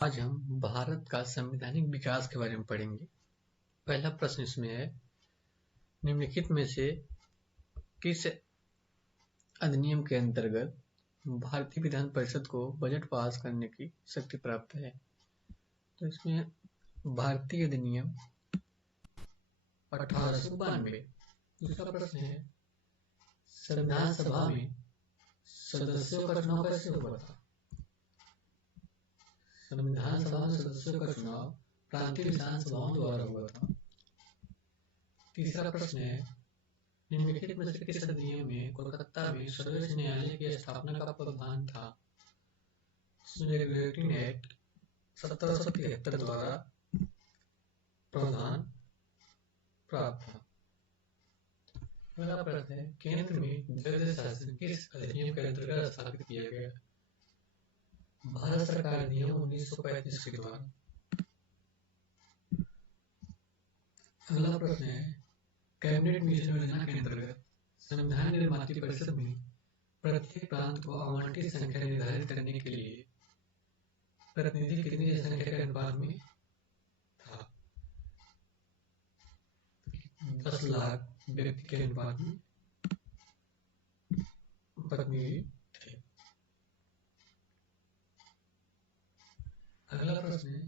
आज हम भारत का संवैधानिक विकास के बारे में पढ़ेंगे। पहला प्रश्न इसमें है, निम्नलिखित में से किस अधिनियम के अंतर्गत भारतीय विधान परिषद को बजट पास करने की शक्ति प्राप्त है? तो इसमें भारतीय अधिनियम 1892। दूसरा प्रश्न है, संविधान सभा में सदस्यों का चुनाव कैसे हुआ था? संविधान सभा में सदस्यों का चुनाव प्रांतीय विधानसभाओं द्वारा हुआ था। तीसरा प्रश्न है, निम्नलिखित में से किस अधिनियम में कोलकाता में सर्वोच्च न्यायालय की स्थापना का प्रावधान था? रेगुलेटिंग एक्ट 1773 द्वारा प्रावधान प्राप्त था। अगला प्रश्न है, केंद्र में द्वैध शासन किस अधिनियम के अंतर्गत स्थापित किया गया? भारत सरकार अधिनियम 1935 के द्वारा। अगला प्रश्न है, कैबिनेट मिशन योजना के अंतर्गत संविधान निर्मात्री परिषद में प्रत्येक प्रांत को आवंटित संख्या निर्धारित करने के लिए प्रतिनिधि कितनी जनसंख्या के अनुपात में था? 10 लाख व्यक्ति के अनुपात में प्रतिनिधि थे। अगला प्रश्न है,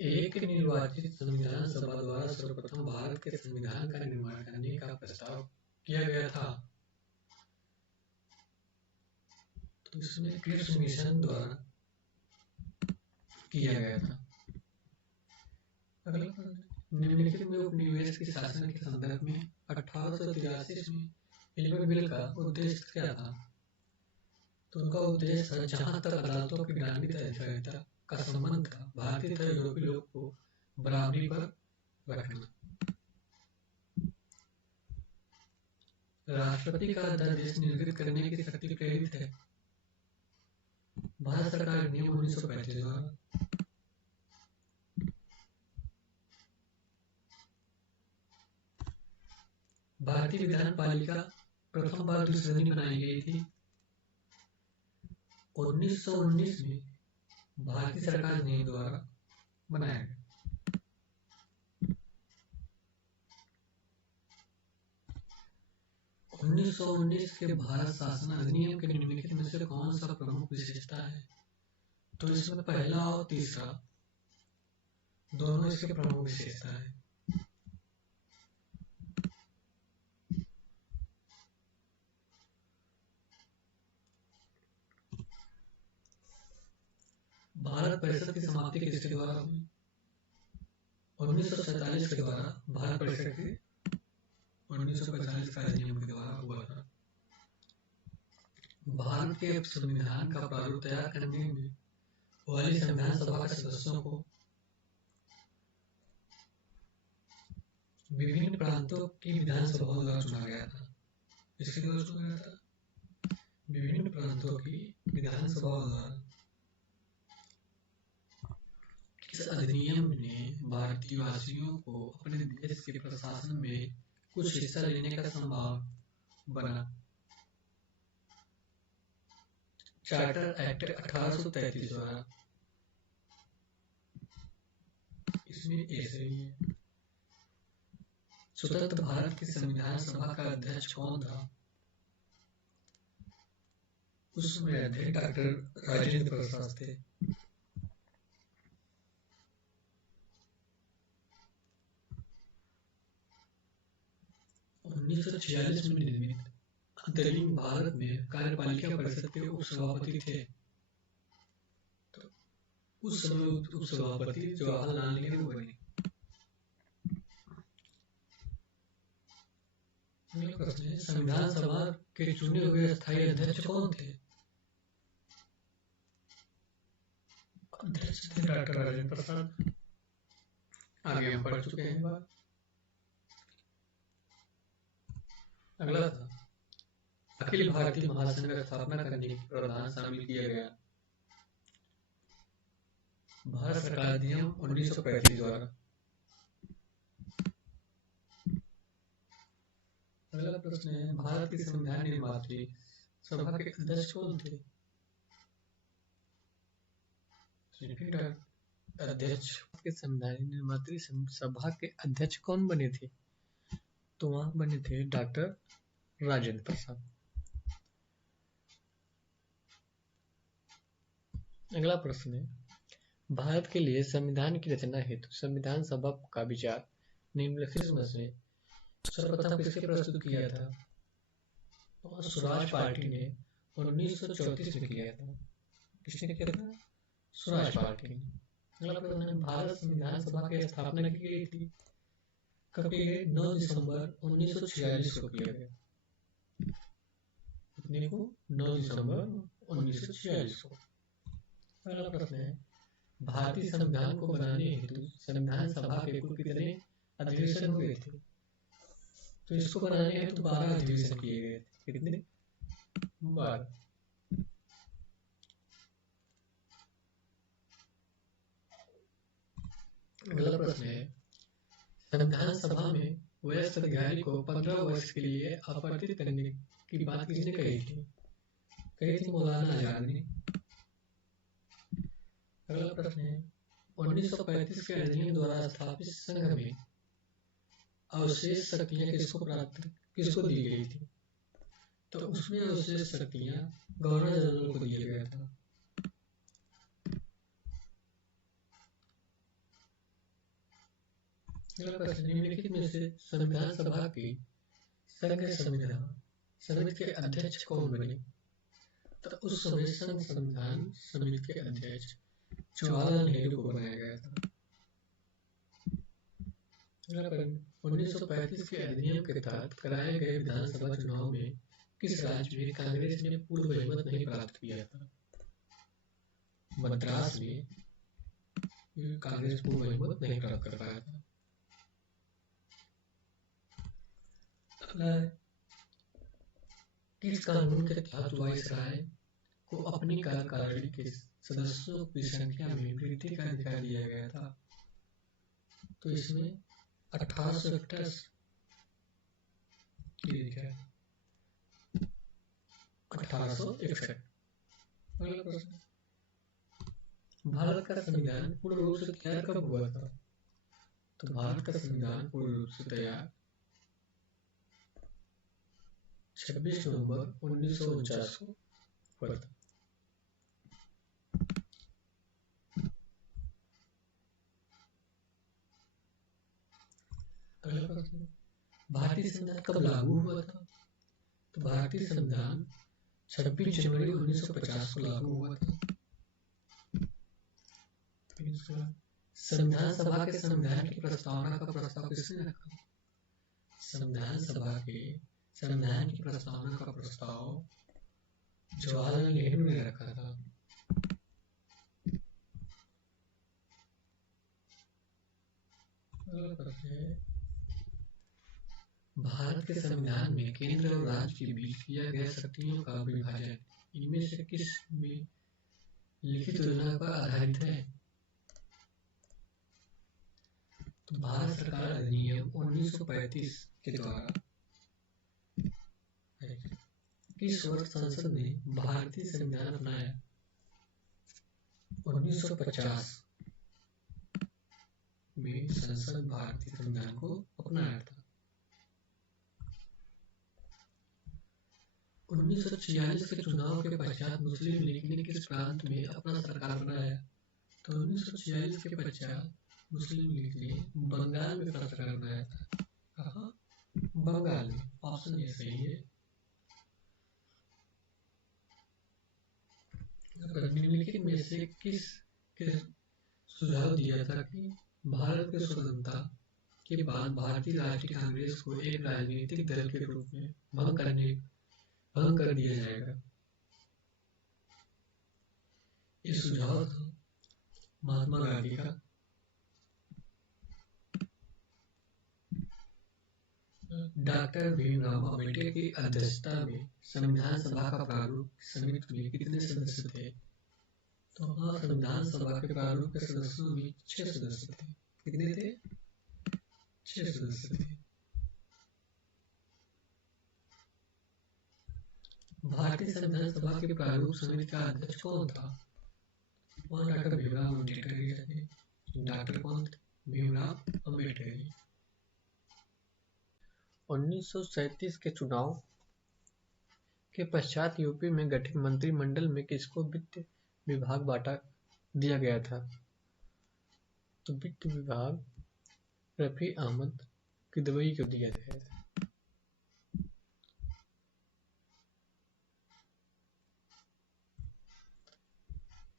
एक निर्वाचित संविधान सभा द्वारा सर्वप्रथम भारत के संविधान का निर्माण करने का प्रस्ताव किया गया था? तो इसमें कृष्ण मिशन द्वारा किया गया था। अगला प्रश्न, निम्नलिखित में उपनिवेश के शासन के संदर्भ में 1883 में एलिबर्ट बिल का उद्देश्य क्या था? तो उनका उद्देश्य जहां तक अदालतों की ग्रामीण अधिकारिता का संबंध था, भारतीय तथा यूरोपीय लोग को बराबरी पर रखना। राष्ट्रपति का अध्यादेश निर्गत करने की शक्ति प्रेरित है भारत सरकार अधिनियम 1935 द्वारा। भारतीय विधान पालिका प्रथम बार दूसरी सदी बनाई गई थी 1919 में भारतीय सरकार अधिनियम द्वारा बनाया गया। 1919 के भारत शासन अधिनियम के निम्नलिखित में से कौन सा प्रमुख विशेषता है? तो इसमें पहला और तीसरा दोनों इसके प्रमुख विशेषता है। भारत परिषद की समाप्ति किसके द्वारा हुई? 1947 के द्वारा भारत परिषद की 1945 का अधिनियम के द्वारा हुआ था। भारत के संविधान का प्रारूप तैयार करने में वाली संविधान सभा के सदस्यों को विभिन्न प्रांतों की विधानसभाओं द्वारा चुना गया था। इसके द्वारा चुना गया था विभिन्न प्रांतों की विधानसभाओं द्वारा। किस अधिनियम ने भारतीय वासियों को अपने देश के प्रशासन में कुछ हिस्सा लेने का संभव बना? चार्टर एक्ट 1833 द्वारा। इसमें ऐसे ही है। स्वतंत्र भारत की संविधान सभा का अध्यक्ष कौन था? उसमें अध्यक्ष डॉक्टर राजेंद्र प्रसाद थे। 1946 में निर्मित अंतरिम भारत में कार्यपालिका परिषद के उपसभापति थे। तो उस समय उपसभापति जवाहरलाल नेहरू बने। अगला प्रश्न है, संविधान सभा के चुने हुए स्थायी अध्यक्ष कौन थे? अध्यक्ष थे डॉक्टर राजेंद्र प्रसाद। आगे हम पढ़ चुके हैं बात। अगला था, अखिल भारतीय महासंघ का स्थापना करने की प्रावधान शामिल किया गया। भारत सरकार अधिनियम 1935 द्वारा। अगला प्रश्न है, भारत की संविधान निर्मात्री सभा के अध्यक्ष कौन थे? अध्यक्ष के संविधान निर्मात्री सभा के अध्यक्ष कौन बने थे? तो वहां बने थे डॉक्टर राजेंद्र प्रसाद। अगला प्रश्न है, भारत के लिए संविधान की रचना हेतु संविधान सभा का विचार निम्नलिखित में से सर्वप्रथम किसने प्रस्तुत किया था? तो स्वराज पार्टी ने 1934 में किया था। किसने किया था? स्वराज पार्टी ने। अगला प्रश्न है, भारत संविधान सभा की स्थापना की गई थी? कब की गई? 9 दिसंबर 1946 को किया गया। कितने को? 9 दिसंबर 1946 को। अगला प्रश्न है, भारतीय संविधान को बनाने हेतु संविधान सभा के कुल कितने अधिवेशन हुए थे? तो इसको बनाने हेतु 12 अधिवेशन किए गए थे। कितने? 12। अगला प्रश्न है, संविधान सभा में वयस्क अधिकारी को 15 वर्ष के लिए अपवर्तित करने की बात किसने कही थी? कही थी मौलाना आजाद ने। अगला प्रश्न है, 1935 के अधिनियम द्वारा स्थापित संघ में अवशेष शक्तियां किसको दी गई थी? तो उसमें अवशेष शक्तियां गवर्नर जनरल को दिया गया था। अगला प्रश्न, निम्नलिखित में से संविधान सभा की संघ संविधान समिति के अध्यक्ष कौन बने? तो उस समय संघ संविधान समिति के अध्यक्ष जवाहरलाल नेहरू को बनाया गया था। अगला प्रश्न, 1935 के अधिनियम के तहत कराए गए विधानसभा चुनाव में किस राज्य में कांग्रेस ने पूर्ण बहुमत नहीं प्राप्त किया था? मद्रास में कांग्रेस पूर्ण बहुमत नहीं प्राप्त कर पाया था। किस कानून के तहत वायसराय को अपनी कार्यकारिणी के सदस्यों की संख्या में वृद्धि का अधिकार दिया गया था? तो इसमें 1861 1861। अगला प्रश्न, भारत का संविधान पूर्ण रूप से तैयार कब हुआ था? तो भारत का संविधान पूर्ण रूप से तैयार 26 नवंबर 1949 को हुआ था। अगला प्रश्न, भारतीय संविधान कब लागू हुआ था? तो भारतीय संविधान 26 जनवरी 1950 को लागू हुआ था। संविधान सभा के संविधान की प्रस्तावना का प्रस्ताव किसने रखा? संविधान सभा के संविधान की प्रस्तावना का प्रस्ताव जवाहरलाल नेहरू ने रखा था। अगला प्रश्न है, भारत के संविधान में केंद्र और राज्य के बीच किया गया शक्तियों का विभाजन इनमें से किस में लिखित योजना पर आधारित है? तो भारत सरकार अधिनियम 1935 के द्वारा किस वर्ष संसद ने भारतीय संविधान अपनाया? 1950 में संसद भारतीय संविधान को अपनाया था। 1946 के चुनाव के पश्चात मुस्लिम लीग ने किस प्रांत में अपना सरकार बनाया? तो 1946 के पश्चात मुस्लिम लीग ने बंगाल में अपना सरकार बनाया था। कहाँ? बंगाल में। ऑप्शन ये सही है। निम्नलिखित में से किस सुझाव दिया था कि भारत की स्वतंत्रता के बाद भारतीय राष्ट्रीय कांग्रेस को एक राजनीतिक दल के रूप में भंग कर दिया जाएगा? ये सुझाव था महात्मा गांधी का। डॉक्टर भीमराव अम्बेडकर की अध्यक्षता में संविधान सभा का प्रारूप समिति में कितने सदस्य थे? तो हाँ, संविधान सभा के प्रारूप के सदस्यों में 6 सदस्य थे। कितने थे? 6 सदस्य थे। भारतीय संविधान सभा के प्रारूप समिति का अध्यक्ष कौन था? वहाँ डॉक्टर भीमराव अम्बेडकर जी थे। डॉक्टर कौन थे? भीमराव अम्बेडकर जी। 1937 के चुनाव के पश्चात यूपी में गठित मंत्रिमंडल में किसको वित्त विभाग बांटा दिया गया था? तो वित्त विभाग रफी अहमद किदवई को दिया गया था।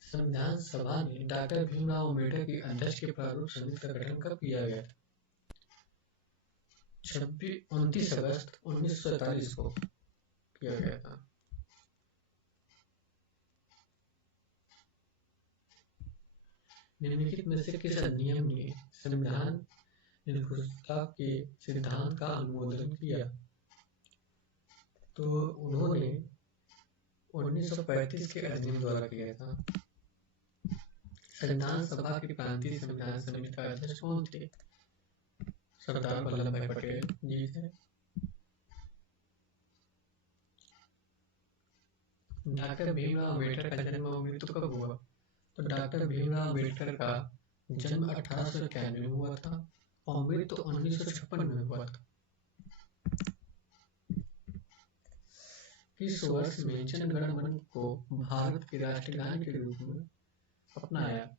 संविधान सभा ने डॉक्टर भीमराव अम्बेडकर की अध्यक्ष के प्रारूप समिति का गठन कब किया गया था? 29 अगस्त 1947 को किया गया था। निम्नलिखित में से किस अधिनियम ने संविधान निर्भरता के सिद्धांत का अनुमोदन किया? तो उन्होंने 1935 के अधिनियम द्वारा किया था। संविधान सभा की प्रांतीय संविधान समिति का अध्यक्ष कौन थे? सरदार वल्लभ भाई पटेल जी थे। डॉक्टर भीमराव अम्बेडकर का जन्म और मृत्यु कब हुआ? तो डॉक्टर भीमराव अम्बेडकर का जन्म 1891 में हुआ था और मृत्यु 1956 में हुआ था। किस वर्ष में जन गण मन को भारत के राष्ट्रीय गान के रूप में अपनाया?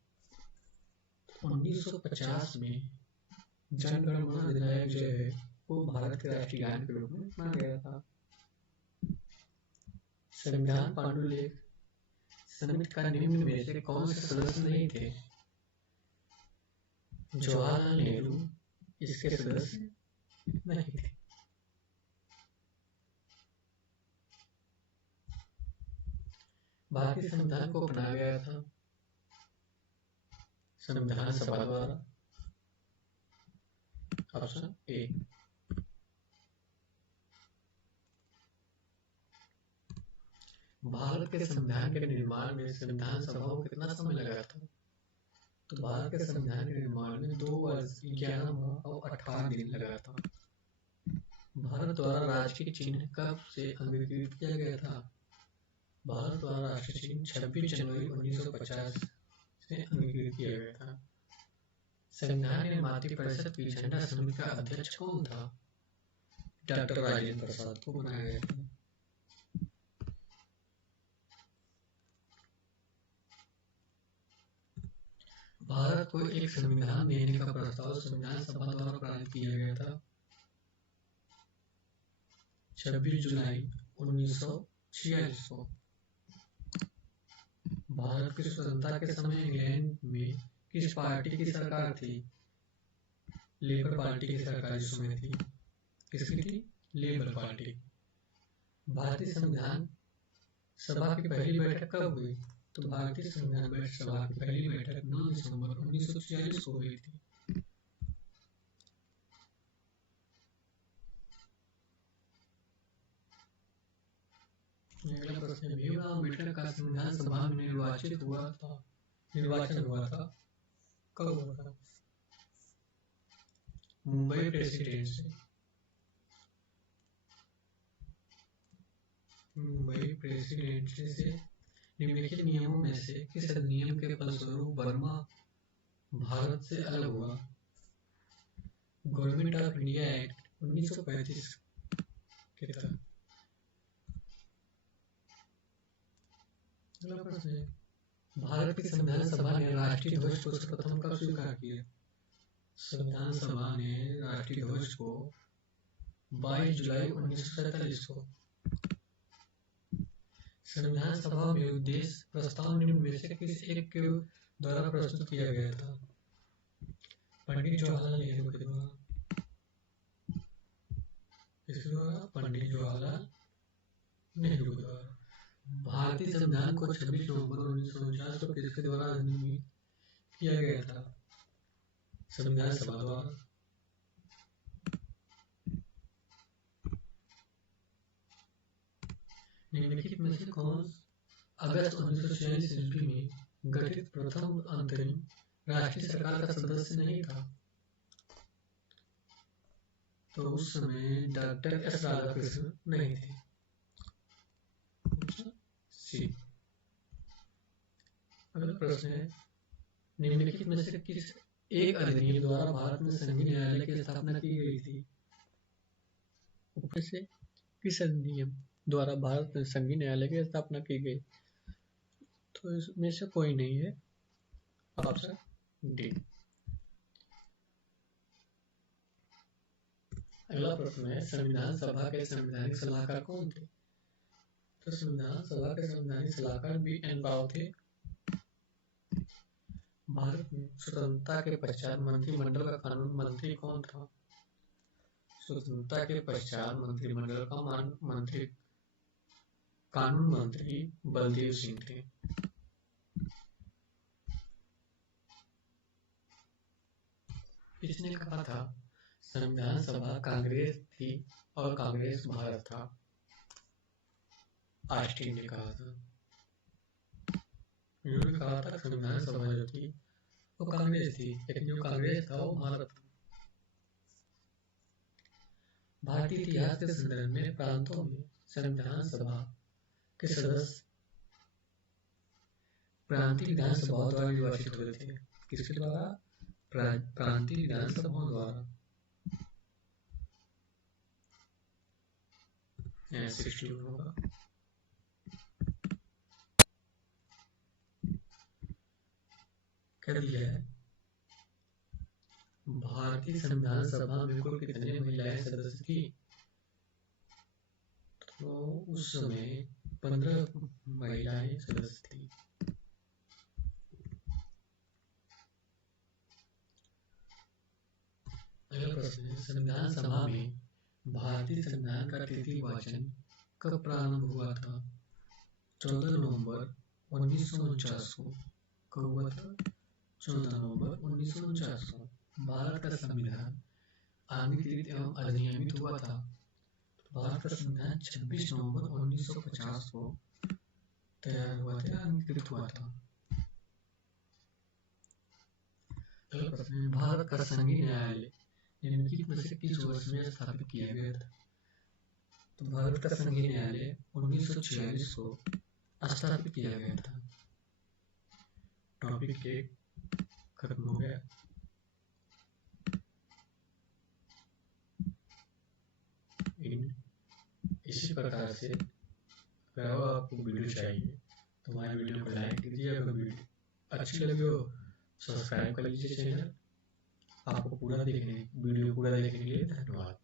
1950 में जन गण मन अधिनायक जय हे को भारत के राष्ट्रीय गान के रूप में अपनाया गया था। संविधान पांडुलिपि समिति का निम्न में से कौन से सदस्य नहीं थे? जवाहरलाल नेहरू इसके सदस्य नहीं थे। भारतीय संविधान को अपनाया गया था संविधान सभा द्वारा। Option A. भारत के संविधान के निर्माण में संविधान सभा को कितना समय लगा था? तो भारत के संविधान के निर्माण में 2 वर्ष 11 माह और 18 दिन लगा था। भारत द्वारा राष्ट्रीय चिन्ह कब से अंगीकृत किया गया था? भारत द्वारा राष्ट्रीय चिन्ह 26 जनवरी 1950 से अंगीकृत किया गया था। संविधान निर्माता परिषद की झंडा समिति का अध्यक्ष कौन था? डॉक्टर राजेंद्र प्रसाद को बनाया गया था। भारत को एक संविधान देने का प्रस्ताव संविधान सभा द्वारा पारित किया गया था 26 जुलाई 1946 को। भारत की स्वतंत्रता के समय इंग्लैंड में किस पार्टी की सरकार थी? लेबर पार्टी की सरकार इस समय थी। किसकी थी? Labour party. भारतीय संविधान सभा की पहली बैठक कब हुई? तो भारतीय संविधान सभा की पहली बैठक 9 दिसंबर 1946 को हुई थी। अगला प्रश्न है, भीमराव अम्बेडकर का संविधान सभा में निर्वाचन हुआ था कब हुआ था? मुंबई प्रेसिडेंट से। मुंबई प्रेसिडेंसी से निम्नलिखित नियमों में से किस अधिनियम के फलस्वरूप बर्मा भारत से अलग हुआ? गवर्नमेंट ऑफ इंडिया एक्ट 1935 के तहत। अगला प्रश्न है, भारत की संविधान सभा ने राष्ट्रीय ध्वज को सर्वप्रथम कब स्वीकार किया? संविधान सभा ने राष्ट्रीय ध्वज को 22 जुलाई 1947 को। संविधान सभा में उद्देश्य प्रस्ताव निम्न में से किस एक के द्वारा प्रस्तुत किया गया था? पंडित जवाहरलाल नेहरू के द्वारा। किसके द्वारा? पंडित जवाहरलाल नेहरू के द्वारा। भारतीय संविधान को 26 नवंबर 1949 को किसके द्वारा अधिनियमित किया गया था? संविधान सभा द्वारा। निम्नलिखित में से कौन अगस्त 1946 ईस्वी में गठित प्रथम अंतरिम राष्ट्रीय सरकार का सदस्य नहीं था? तो उस समय डॉक्टर एस राधाकृष्णन नहीं थे। सी। अगला प्रश्न है, निम्नलिखित में से किस एक अधिनियम द्वारा भारत में संघीय न्यायालय की स्थापना की गई थी? ऊपर से किस अधिनियम द्वारा भारत में संघीय न्यायालय की स्थापना की गई? तो इसमें से कोई नहीं है, ऑप्शन डी। अगला प्रश्न है, संविधान सभा के संवैधानिक सलाहकार कौन थे? तो संविधान सभा के संवैधानिक सलाहकार बी.एन. राव थे। भारत में स्वतंत्रता के पश्चात मंत्रिमंडल का कानून मंत्री कौन था? स्वतंत्रता के पश्चात मंत्रिमंडल का मंत्री कानून मंत्री बलदेव सिंह थे। किसने कहा था संविधान सभा कांग्रेस थी और कांग्रेस भारत था? ऑस्टिन ने कहा था। इन्होंने कहा था संविधान सभा जो थी वो कांग्रेस थी, लेकिन जो कांग्रेस था वो भारत था। भारतीय इतिहास के संदर्भ में प्रांतों में संविधान सभा के सदस्य प्रांतीय विधानसभाओं द्वारा निर्वाचित होते थे। किसके द्वारा? प्रांतीय विधानसभाओं द्वारा। 61 होगा। क्या दिया है? भारतीय संविधान सभा में कुल कितने महिलाएं सदस्य थी? तो उस समय 15 महिलाएं सदस्य थी। अगला प्रश्न है, संविधान सभा में भारतीय संविधान का तिथि वाचन कब प्रारंभ हुआ था? 14 नवंबर 1949 को। कब हुआ था? 14 नवंबर 1949 को। भारत का संविधान आंगिक एवं अधिनियमित हुआ था। भारत का संविधान 26 नवंबर 1950 को तैयार हुआ था, अंगीकृत हुआ था। अगला प्रश्न है, भारत का संघीय न्यायालय निम्नलिखित में से किस वर्ष में स्थापित किया गया था? तो भारत का संघीय न्यायालय 1946 को स्थापित किया गया था। टॉपिक 1 खत्म हो गया। इसी प्रकार से अगर आपको वीडियो चाहिए तो हमारे वीडियो को लाइक कीजिए, अगर वीडियो अच्छी लगी हो सब्सक्राइब कर लीजिए चैनल। आपको वीडियो पूरा देखने के लिए धन्यवाद।